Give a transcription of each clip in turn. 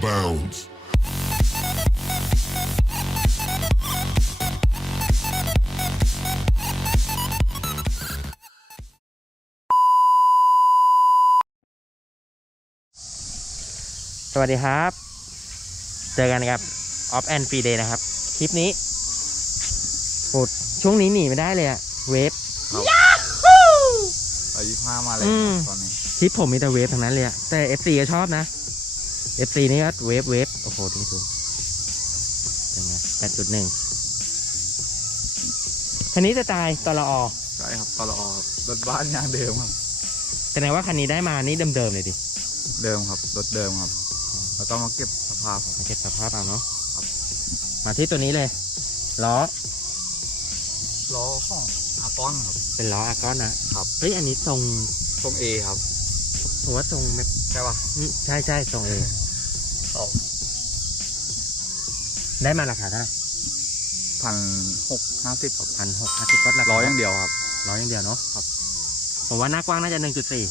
bounds. สวัสดีครับ เจอกันครับออฟแอนฟรีเดย์นะครับ คลิปนี้โหช่วงนี้หนีไม่ได้เลยอะเวฟ อายุห้ามาเลยอืม ตอนนี้ คลิปผมมีแต่เวฟทั้งนั้นเลยอะแต่ FC ก็ชอบนะ FC นี่ก็เวฟเวฟโอ้โหดูดูเป็นไงแปดจุดหนึ่งคันนี้จะตายตลออใช่ครับตลอดรถบ้านอย่างเดิมครับ แต่ไหนว่าคันนี้ได้มานี่เดิมๆเลยดิเดิมครับรถเดิมครับเราต้องมาเก็บสภาพครับ มาเก็บสภาพเอาเนาะครับ มาที่ตัวนี้เลยล้อล้อของอาปอนครับ เป็นล้ออาร์กอนนะครับ เฮ้ยอันนี้ทรงทรงเอครับผมว่าทรงแบบใช่ป่ะอืมใช่ใช่ทรงเอ เขาได้มาราคาเท่าไหร่พันหกห้าสิบครับพันหกห้าสิบก็ราคาล้ออย่างเดียวครับ ร้อยอย่างเดียวเนาะครับ ผมว่าหน้ากว้างน่าจะหนึ่งจุดสี่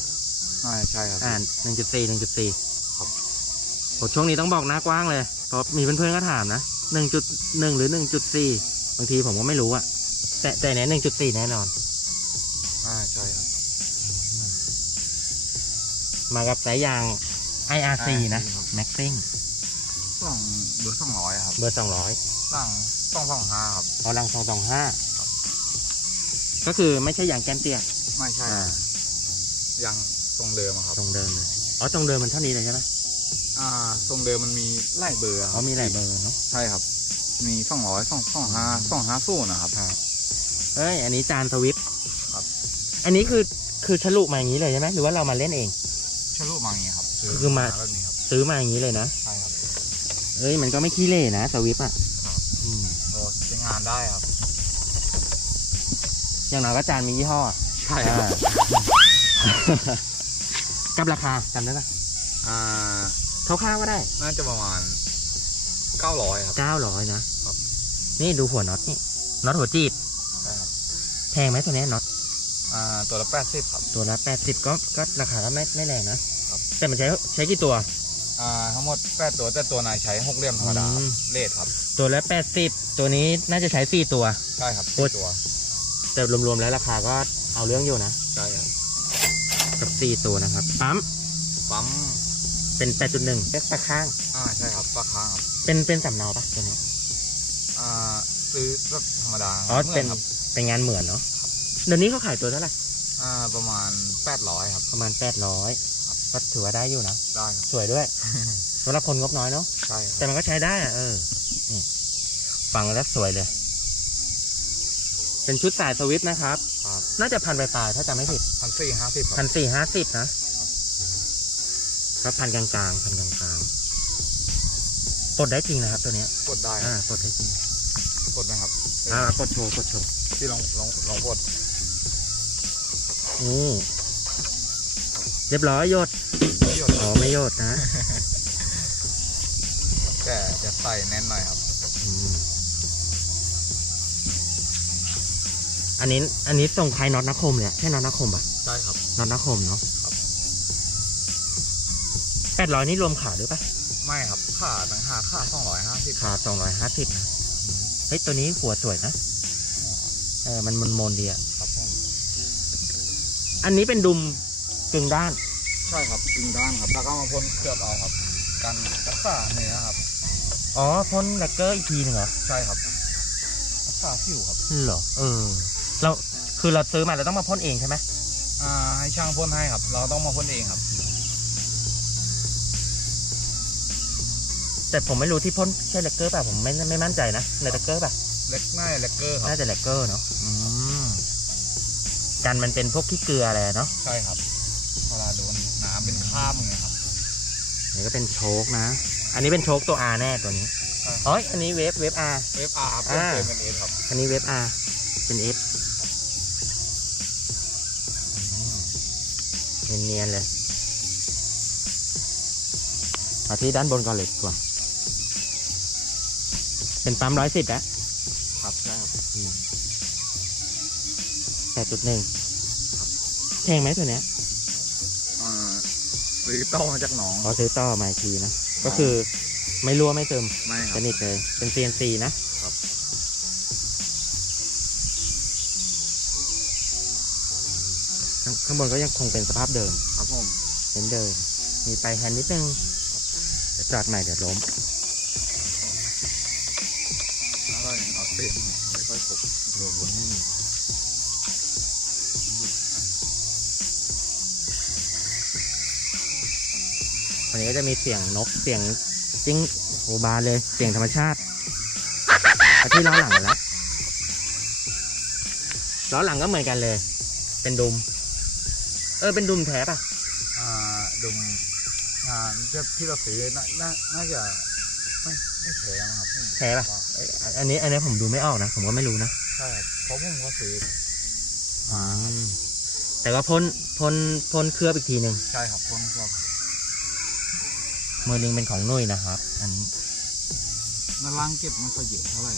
ใช่ใช่ครับอ่าหนึ่งจุดสี่หนึ่งจุดสี่ครับโหช่วงนี้ต้องบอกหน้ากว้างเลย เพราะมีเพื่อนๆก็ถามนะหนึ่งจุดหนึ่งหรือหนึ่งจุดสี่บางทีผมก็ไม่รู้อะแต่แต่เนี้ยหนึ่งจุดสี่แน่นอน อ่าใช่ครับ มากับสายยาง IRC นะครับ Maxing สองเบอร์สองร้อยครับเบอร์สองร้อยสั่งสองสองห้าครับพอลังสองสองห้าก็คือไม่ใช่ยางแก้มเตี้ยไม่ใช่อ่ายังทรงเดิมอะครับ ตรงเดิมเลยอ๋อตรงเดิมมันเท่านี้เลยใช่ไหมอ่าทรงเดิมมันมีไล่เบอร์คอ๋รัอบมีหลายเบอร์เนาะใช่ครับ มีสองร้อยสองสองห้าสองห้าสู้นะครับครับ เอ้ยอันนี้จานสวิฟต์ครับ อันนี้คือคือฉลุมาอย่างนี้เลยใช่ไหมหรือว่าเรามาเล่นเองชะลู มาอย่างนี้ครับคือมา แบบนี้ครับซื้อมาอย่างนี้เลยนะ ใช่ครับเอ้ย มันก็ไม่ขี้เล่นะสวิฟต์อะครับอืมโอ้ใช้งานได้ครับอย่างน้อยก็จานมียี่ห้อใช่อ่า กับราคาจำได้ปะอ่าคร่าวๆก็ได้ น่าจะประมาณเก้าร้อยครับ เก้าร้อยนะ ครับ นี่ดูหัวน็อตนี่ น็อตหัวจีบ ใช่ครับแพงไหมตัวเนี้ยน็อต อ่าตัวละแปดสิบครับ ตัวละแปดสิบก็ก็ราคาก็ไม่ไม่แรงนะครับ แต่มันใช้ใช้กี่ตัว อ่าทั้งหมดแปดตัวแต่ตัวนายใช้หกเหลี่ยมธรรมดาอืม เลทครับ ตัวละแปดสิบตัวนี้น่าจะใช้สี่ตัว ใช่ครับโอ้ยสี่ตัว แต่รวมๆแล้วราคาก็เอาเรื่องอยู่นะใช่ครับ กับสี่ตัวนะครับปั๊มปั๊ม เป็นแปดจุดหนึ่งเล็กตะข้าง อ่า ใช่ครับปลาค้างครับ เป็นเป็นสำเนาปะตัวนี้อ่า ซื้อแบบธรรมดาอ๋อหมืเป็นครับ เป็นงานเหมือนเนาะเดี๋ยวนี้เขาขายตัวเท่าไหร่อ่า ประมาณแปดร้อยครับ ประมาณแปดร้อย ก็ถือว่าได้อยู่นะ ได้ครับสวยด้วย สำหรับคนงบน้อยเนาะ ใช่ครับแต่มันก็ใช้ได้อะเออนี่ฟังแล้วสวยเลย เป็นชุดสายสวิฟต์นะครับ ครับน่าจะพันปลายๆถ้าจำไม่ผิดพันสี่ห้าสิบคพัรับนสี่ห้าสิบนะก็พันกลางๆพันกลางๆปลดได้จริงนะครับ ตัวเนี้ย กดได้คอ่ารับปลดได้จริง กดนะครับอ่ากดโชว์กดโชว์ ที่ลองลองลองกดอืม เรียบร้อยโยดไม่หยดอ๋อไม่โยดนะแต่จะใส่แน่นหน่อยครับอืมอันนี้อันนี้ตรงคล้ายน็อตนักคมเลยอะใช่น็อตนักคมปะใช่ครับน็อตนักคมเนาะครับแปดร้อยนี่รวมขาด้วยปะไม่ครับค่าต่างหากค่าสองร้อยห้าสิบขาสองร้อยห้าสิบนะเฮ้ยตัวนี้หัวสวยนะเออมันมันมนๆดีอะครับผมอันนี้เป็นดุม กึ่งด้าน ใช่ครับตึงด้านครับแล้วก็มาพ่นเคลือบเอาครับ กันรักษาเนื้อครับ อ๋อพ่นแลกเกอร์อีกทีหนึ่งเหรอใช่ครับรักษาผิวครับ เหรอเออเราคือเราซื้อมาเราต้องมาพ่นเองใช่ไหมอ่าให้ช่างพ่นให้ครับ เราต้องมาพ่นเองครับ แต่ผมไม่รู้ที่พ่นใช่แลกเกอร์ป่ะผมไม่ไม่มั่นใจนะในแลกเกอร์ป่ะเล็กง่ายเล็กเกอร์ครับ น่าจะแลกเกอร์เนาะอืมกันมันเป็นพวกขี้เกลืออะไรอะเนาะ ใช่ครับ เวลาโดนน้ำเป็นคราบไงครับนี่ก็เป็นโชคนะ อันนี้เป็นโชคตัว R แน่ตัวนี้ใช่อ๋ออันนี้เวฟเวฟ R เวฟอาร์เพิ่มอ่าเติมเป็นเอสครับอันนี้เวฟ R เป็น F อืมเนียนๆเลยมาที่ด้านบนก่อนเลยดีกว่าเป็นปั๊มร้อยสิบแล้วครับใช่ครับแปดจุดหนึ่งแพงไหมตัวเนี้ยอ่าเว ซื้อต่อมาจากหนองขอซื้อต่อมาอีกทีนะ ก็คือไม่รั่วไม่เติมไม่คสรับนิทเลย เป็น CNC นะครับข้างข้างบนก็ยังคงเป็นสภาพเดิมครับผมเหมือนเดิม มีไปลายแฮนด์นิดนึงเดี๋ยวจอดใหม่เดี๋ยวล้ม แล้วก็เอาเต็มไม่ค่อยคร วบนวันนี้ก็จะมีเสียงนกเสียงจิ้งโอบานเลยเสียงธรรมชาติเอาที่ล้อหลังแล้วล้อหลังก็เหมือนกันเลย เป็นดุม เออเป็นดุมแท้ปะอ่าดุมงานที่ที่เราซื้อน่าน่าน่าจะไม่ไม่แพงนะครับผมแท้ปะเอ้ยอันนี้อันนี้ผมดูไม่ออกนะ ผมก็ไม่รู้นะใช่ครับเพราะผมก็ซื้ออืมแต่ว่าพ่นพ่นพ่นเคลือบอีกทีหนึ่งใช่ครับผมก็ มือลิงเป็นของนุ่ยนะครับ อันนี้น้าล่างเก็บไม่ค่อยเยอะเท่าไหร่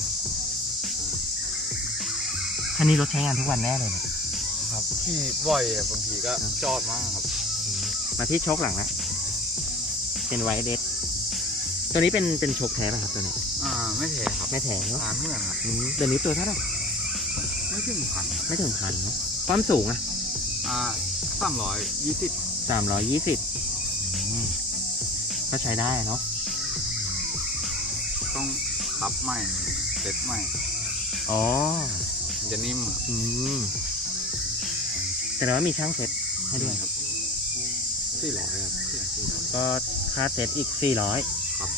คันนี้รถใช้งานทุกวันแน่เลยเนี่ยครับขี่บ่อยอะบางทีก็จอดมากครับ มาที่โชคหลังละเป็นไวเดสตัวนี้เป็นเป็นโชคแท้ป่ะครับตัวเนี้ยอ่าไม่แพงครับไม่แท้เนาะทานเหมือนครับอืมตัวนี้ตัวเท่าไหร่ไม่ถึงพันครับไม่ถึงพันเนาะความสูงอะอ่าสามร้อยยี่สิบสามร้อยยี่สิบ ก็ใช้ได้เนาะต้องทับใหม่เซ็ตใหม่อ๋อมันจะนิ่มอืมแต่ว่ามีช่างเซ็ตให้ด้วยครับสี่ร้อยครับสี่ร้อยก็ค่าเซ็ตอีกสี่ร้อยครับ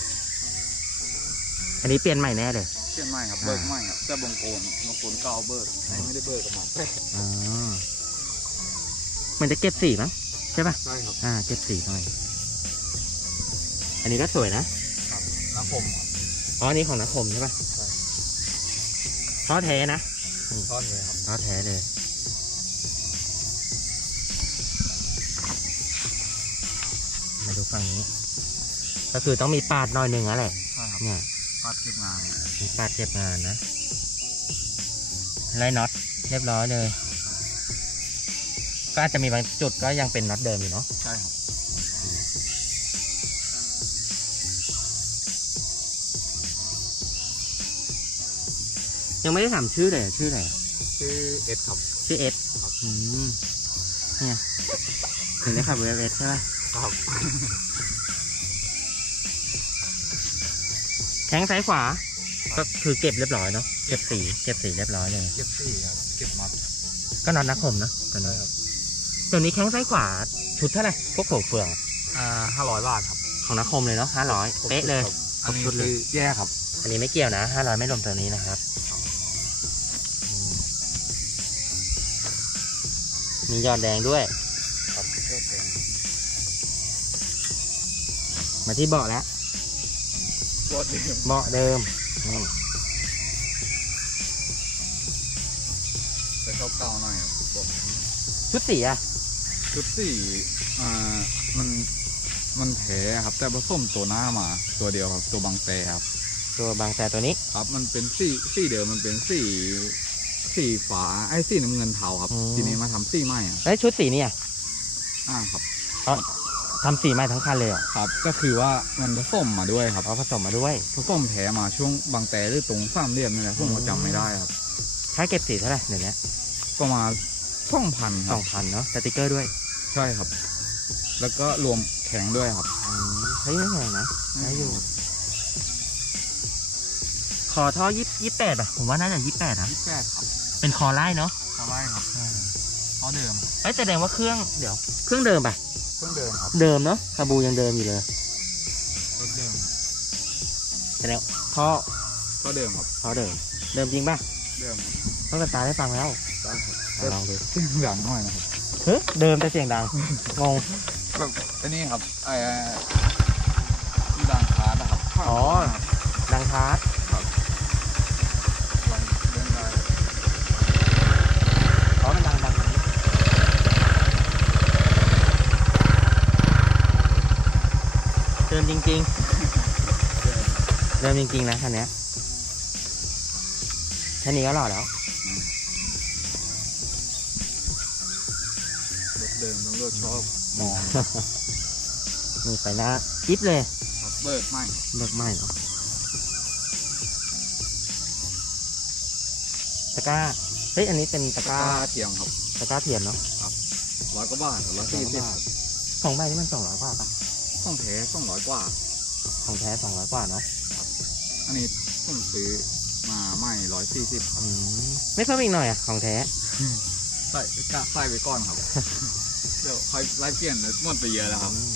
อันนี้เปลี่ยนใหม่แน่เลยเปลี่ยนใหม่ครับอ่าเบิกใหม่ครับแต่บางโกนบางโกนเก่าเบิกไม่ได้เบิกกับหมอแพทย์อ๋อ มันจะเก็บสีมั้งใช่ป่ะ ใช่ครับ อ่า เก็บสีหน่อย อันนี้ก็สวยนะ ครับน้ำผมครับอ๋ออันนี้ของนักคมใช่ป่ะใช่ท่อแท้นะท่อนเลยครับท่อแท้เลย มาดูฝั่งนี้ ก็คือต้องมีปาดหน่อยหนึ่งแล้วแหละ ใช่ครับเนี่ยฟาดเก็บงานมีปาดเก็บงานนะไล่น็อตเรียบร้อยเลย ก็อาจจะมีบางจุดก็ยังเป็นน็อตเดิมอยู่เนาะ ใช่ครับ ยังไม่ได้ถามชื่อเลยอะชื่ออะไรอะชื่อเอ็ดครับ ชื่อเอสครับ อืมเนี่ยถึงได้ขับเวฟเอสใช่ป่ะครับแข้งซ้ายขวา ก็คือเก็บเรียบร้อยเนาะเก็บสีเก็บสีเรียบร้อยเลย เก็บสี่ครับเก็บมัดก็น็อตนักคมนะตัวใช่นี้ครับตัวนี้แข้งซ้ายขวาชุดเท่าไหร่พวกโขเฟืองอ่าห้าร้อยบาทครับของนักคมเลยเนาะห้าร้อยเป๊ะเลย ครับอันนี้ครบชุดเลยคือแย่ครับ อันนี้ไม่เกี่ยวนะห้าร้อยไม่รวมตัวนี้นะครับ มียอดแดงด้วย ครับเชือกแดงมาที่เบาะแล้วบอดเดิมเบาะเดิมนี่แต่เขาเก่าหน่อยครับบอกชุดสีอะชุดสี่อ่ามันมันแท้ครับ แต่ผสมตัวหน้ามา ตัวเดียวครับตัวบางแตครับ ตัวบางแต่ตัวนี้ ครับ มันเป็นสีสีเดิมมันเป็นสี สีฟ้าไอ้สีน้ำเงินเทาครับทีนี้มาทำสีใหม่อะแล้วชุดสีนี่อะอ่าครับ ทำสีใหม่ทั้งคันเลยเหรอครับ ก็คือว่ามันผสมมาด้วยครับเอาผสมมาด้วย ผสมแท้มาช่วงบางแตหรือตรงสามเหลี่ยมนี่แหละผมก็จำไม่ได้ครับ ค่าเก็บสีเท่าไหร่เดี๋ยวนี้ประมาณสองพันคสรัอบ งพันเนาะสติกเกอร์ด้วยใช่ครับ แล้วก็รวมแข็งด้วยครับ อืมเฮ้ยไม่แพงนะได้อยู่ ขอท่อยี่ยี่แปดอะผมว่าน่าจะยี่แปดอะยี่สิบแปดครับเป็นคอไล่เนาะเท่าไรครับเท่าเดิมเอ้ยแสดงว่าเครื่องเดี๋ยว เครื่องเดิมป่ะ เครื่องเดิมครับเดิมเนาะคาบูยังเดิมอยู่เลยเครื่องเดิมแสดงท่อก็เดิมครับท่อเดิม เดิมจริงป่ะเดิมครับต้องสตาร์ทให้ฟังแล้วได้ครับอะลองดูเสียงดังหน่อยนะครับเฮ้ยเดิมแต่เสียงดังงงแบบไอ้นี่ครับไอ้ที่ดังคาร์ดนะครับอ๋อดังพาร์ท ลองเล่นได้ อ๋อมันดังดังตรงนี้เดิมจริงๆ เดิมจริงๆนะคันเนี้ยแค่นี้ก็หล่อแล้ว รถเดิมตำรวจชอบมองนี่ไปหน้ากิ๊บเลยครับเบิกไม่เลิกไม่เนาะตะกร้า เฮ้ย อันนี้เป็นตะกกร้าล้าเทียมครับ ตะกร้าเทียมเนาะร้อยกว่าบาทร้อยสี่สิบสองใบนี่มันสองร้อยกว่าปะ ต้องแท้ต้องร้อยกว่า ของแท้สองร้อยกว่าเนาะอันนี้ผมซื้อมาไม่ร้อยสี่สิบอืมไม่เพิ่มอีกหน่อยอะของแท้ใส่กะใส่ไปก่อนครับ เดี๋ยวค่อยไล่เปลี่ยนหมดไปเยอะแล้วครับอืม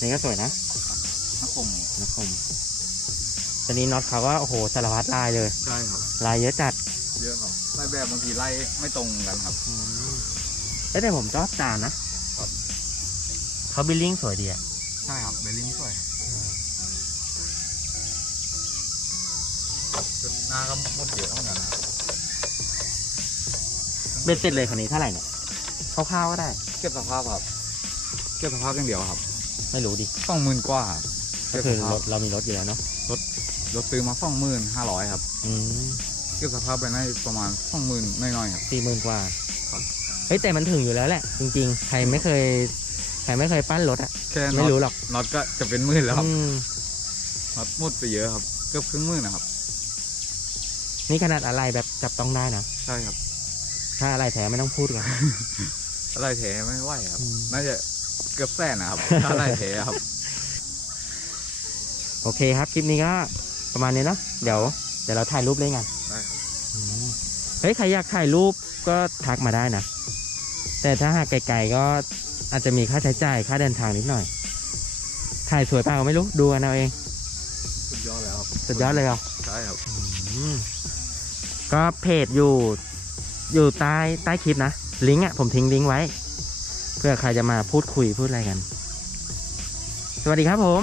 นี่ก็สวยนะนักคมนะคมตอนนี้น็อตเขาก็โอ้โหสารพัดลายเลย ใช่ครับ ลายเยอะจัดเยอะครับไล่แบบบางทีไล่ไม่ตรงกันครับอืมเอ้ยแต่ผมชอบจานนะเขาบิลลิ่งสวยดีอะ ใช่ครับเบลลิงสวยจุดหน้าก็หมดเยอะเหมือนกันนะครับเบ็ดเสร็จเลยคนนี้เท่าไหร่เนี่ยคร่าวๆก็ได้ เก็บสภาพครับ เก็บสภาพอย่างเดียวครับไม่รู้ดิสองหมื่นกว่าครับก็คือรถเรามีรถอยู่แล้วเนาะรถซื้อมาสองหมื่นห้าร้อยครับ อืมเก็บสภาพไปได้ประมาณสองหมื่นน้อยๆครับ สี่หมื่นกว่าครับ เฮ้ยแต่มันถึงอยู่แล้วแหละ จริง ๆ ใครไม่เคย ใครไม่เคยปั้นรถอะแค่น็ไม่อตรู้หรอก น็อตก็จะเป็นหมื่นแล้วครับอืมน็อตหมดไปเยอะครับ เกือบครึ่งหมื่นนะครับ นี่ขนาดอะไรแบบจับต้องได้นะ ใช่ครับ ถ้าอะไรแท้ไม่ต้องพูดกัน อะไรแท้ไม่ไหวครับ อืม น่าจะเกือบแสนนะครับ ถ้าอะไรแท้ครับ โอเคครับ คลิปนี้ก็ประมาณนี้เนาะเดี๋ยวเดี๋ยวเราถ่ายรูปเล่นกันได้ครับ อืมเฮ้ย ใครอยากถ่ายรูปก็ทักมาได้นะ แต่ถ้าหากไกลๆก็ อาจจะมีค่าใช้จ่ายค่าเดินทางนิดหน่อย ถ่ายสวยเปล่าไม่รู้ดูกันเอาเอง สุดยอดแล้วครับสุดยอดเลยเหรอใช่ครับอืมก็เพจอยู่ อยู่ใต้ใต้คลิปนะ ลิงก์อะผมทิ้งลิงก์ไว้ เพื่อใครจะมาพูดคุยพูดอะไรกัน สวัสดีครับผม